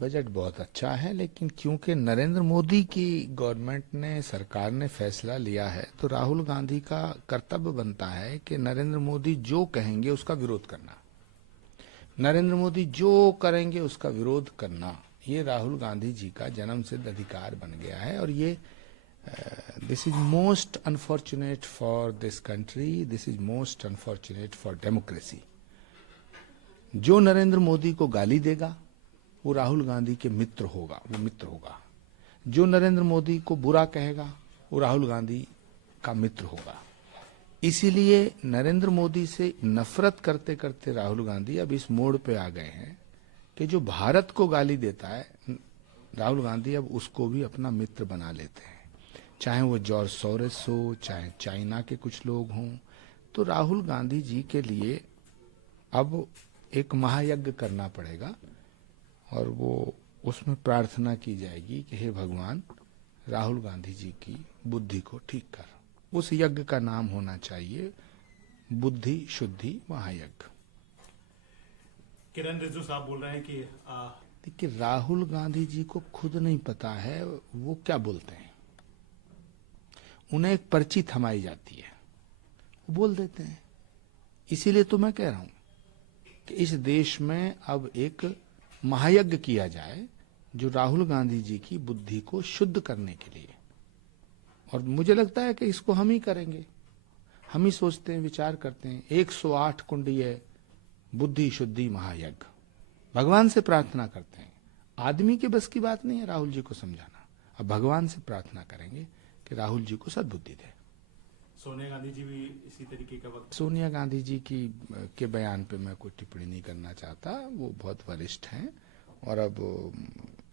Budget बहुत अच्छा है, लेकिन क्योंकि नरेंद्र मोदी की गवर्नमेंट ने, सरकार ने फैसला लिया है, तो राहुल गांधी का कर्तव्य बनता है कि नरेंद्र मोदी जो कहेंगे उसका विरोध करना, नरेंद्र मोदी जो करेंगे उसका विरोध करना। ये राहुल गांधी जी का जन्म सिद्ध अधिकार बन गया है। और ये this is most unfortunate for this country, this is most unfortunate for democracy. जो नरेंद्र मोदी को गाली देगा वो राहुल गांधी के मित्र होगा, वो मित्र होगा। जो नरेंद्र मोदी को बुरा कहेगा वो राहुल गांधी का मित्र होगा। इसीलिए नरेंद्र मोदी से नफरत करते करते राहुल गांधी अब इस मोड़ पे आ गए हैं कि जो भारत को गाली देता है राहुल गांधी अब उसको भी अपना मित्र बना लेते हैं, चाहे वो जॉर्ज सोरेस हो, चाहे चाइना के कुछ लोग हों। तो राहुल गांधी जी के लिए अब एक महायज्ञ करना पड़ेगा और वो उसमें प्रार्थना की जाएगी कि हे भगवान, राहुल गांधी जी की बुद्धि को ठीक कर। उस यज्ञ का नाम होना चाहिए बुद्धि शुद्धि महायज्ञ। किरण रिजिजू साहब बोल रहे हैं कि देखिए, राहुल गांधी जी को खुद नहीं पता है वो क्या बोलते हैं। उन्हें एक पर्ची थमाई जाती है, वो बोल देते हैं। इसीलिए तो मैं कह रहा हूं कि इस देश में अब एक महायज्ञ किया जाए जो राहुल गांधी जी की बुद्धि को शुद्ध करने के लिए। और मुझे लगता है कि इसको हम ही करेंगे। हम ही सोचते हैं, विचार करते हैं। 108 कुंडीय बुद्धि शुद्धि महायज्ञ भगवान से प्रार्थना करते हैं। आदमी के बस की बात नहीं है राहुल जी को समझाना। अब भगवान से प्रार्थना करेंगे कि राहुल जी को सद्बुद्धि दे। सोनिया गांधी जी भी इसी तरीके का वक्त। सोनिया गांधी जी के बयान पे मैं कोई टिप्पणी नहीं करना चाहता। वो बहुत वरिष्ठ हैं और अब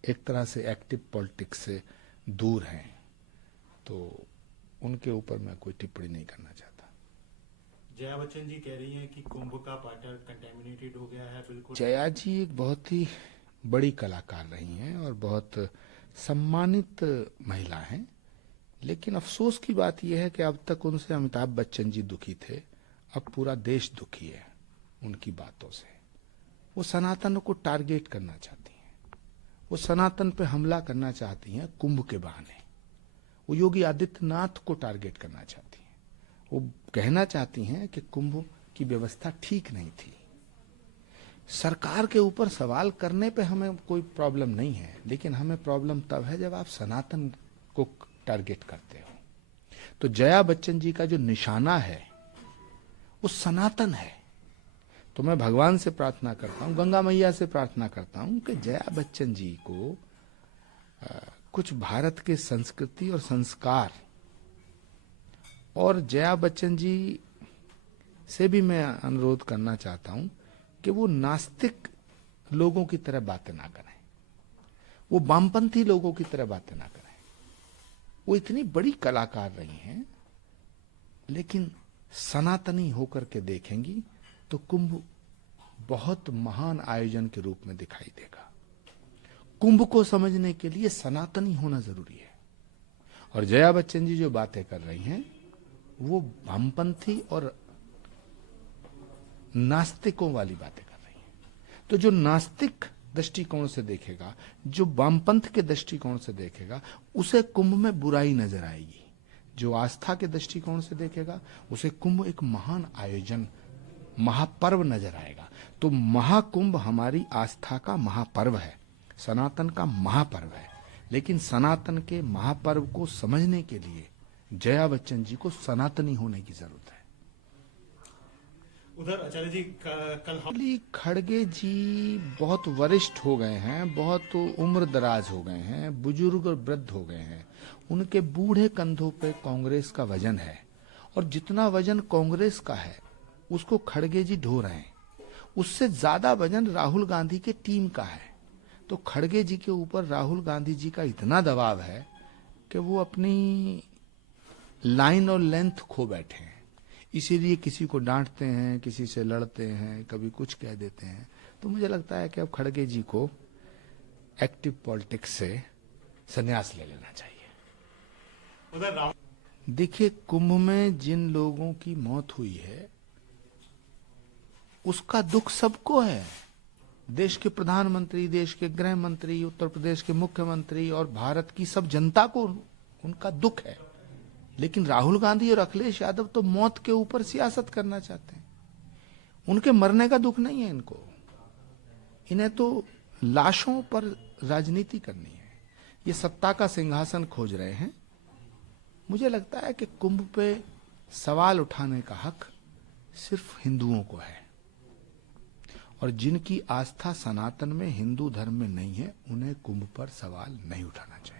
एक तरह से एक्टिव पॉलिटिक्स से दूर हैं, तो उनके ऊपर मैं कोई टिप्पणी नहीं करना चाहता। जया बच्चन जी कह रही हैं कि कुंभ का पाटर कंटेमिनेटेड हो गया है। बिल्कुल, जया जी एक बहुत ही बड़ी कलाकार रही हैं और बहुत सम्मानित महिला हैं, लेकिन अफसोस की बात यह है कि अब तक उनसे अमिताभ बच्चन जी दुखी थे, अब पूरा देश दुखी है उनकी बातों से। वो सनातन को टारगेट करना चाहती हैं, वो सनातन पे हमला करना चाहती हैं कुंभ के बहाने। वो योगी आदित्यनाथ को टारगेट करना चाहती हैं। वो कहना चाहती हैं कि कुंभ की व्यवस्था ठीक नहीं थी। सरकार के ऊपर सवाल करने पे हमें कोई प्रॉब्लम नहीं है, लेकिन हमें प्रॉब्लम तब है जब आप सनातन को टारगेट करते हो। तो जया बच्चन जी का जो निशाना है वो सनातन है। तो मैं भगवान से प्रार्थना करता हूं, गंगा मैया से प्रार्थना करता हूं कि जया बच्चन जी को कुछ भारत के संस्कृति और संस्कार, और जया बच्चन जी से भी मैं अनुरोध करना चाहता हूं कि वो नास्तिक लोगों की तरह बातें ना करें, वो वामपंथी लोगों की तरह बातें ना करें। वो इतनी बड़ी कलाकार रही हैं, लेकिन सनातनी होकर के देखेंगी तो कुंभ बहुत महान आयोजन के रूप में दिखाई देगा। कुंभ को समझने के लिए सनातनी होना जरूरी है। और जया बच्चन जी जो बातें कर रही हैं वो वामपंथी और नास्तिकों वाली बातें कर रही हैं। तो जो नास्तिक दृष्टिकोण से देखेगा, जो वामपंथ के दृष्टिकोण से देखेगा, उसे कुंभ में बुराई नजर आएगी। जो आस्था के दृष्टिकोण से देखेगा उसे कुंभ एक महान आयोजन, महापर्व नजर आएगा। तो महाकुंभ हमारी आस्था का महापर्व है, सनातन का महापर्व है। लेकिन सनातन के महापर्व को समझने के लिए जया बच्चन जी को सनातनी होने की जरूरत है। उधर आचार्य जी कल खड़गे जी बहुत वरिष्ठ हो गए हैं, बहुत उम्र दराज हो गए हैं, बुजुर्ग और वृद्ध हो गए हैं। उनके बूढ़े कंधों पे कांग्रेस का वजन है, और जितना वजन कांग्रेस का है उसको खड़गे जी ढो रहे हैं। उससे ज्यादा वजन राहुल गांधी के टीम का है। तो खड़गे जी के ऊपर राहुल गांधी जी का इतना दबाव है कि वो अपनी लाइन और लेंथ खो बैठे हैं। इसीलिए किसी को डांटते हैं, किसी से लड़ते हैं, कभी कुछ कह देते हैं। तो मुझे लगता है कि अब खड़गे जी को एक्टिव पॉलिटिक्स से संन्यास ले लेना चाहिए। उधर देखिए, कुंभ में जिन लोगों की मौत हुई है उसका दुख सबको है। देश के प्रधानमंत्री, देश के गृह मंत्री, उत्तर प्रदेश के मुख्यमंत्री और भारत की सब जनता को उनका दुख है। लेकिन राहुल गांधी और अखिलेश यादव तो मौत के ऊपर सियासत करना चाहते हैं। उनके मरने का दुख नहीं है इनको, इन्हें तो लाशों पर राजनीति करनी है। ये सत्ता का सिंहासन खोज रहे हैं। मुझे लगता है कि कुंभ पे सवाल उठाने का हक सिर्फ हिंदुओं को है, और जिनकी आस्था सनातन में, हिंदू धर्म में नहीं है, उन्हें कुंभ पर सवाल नहीं उठाना चाहिए।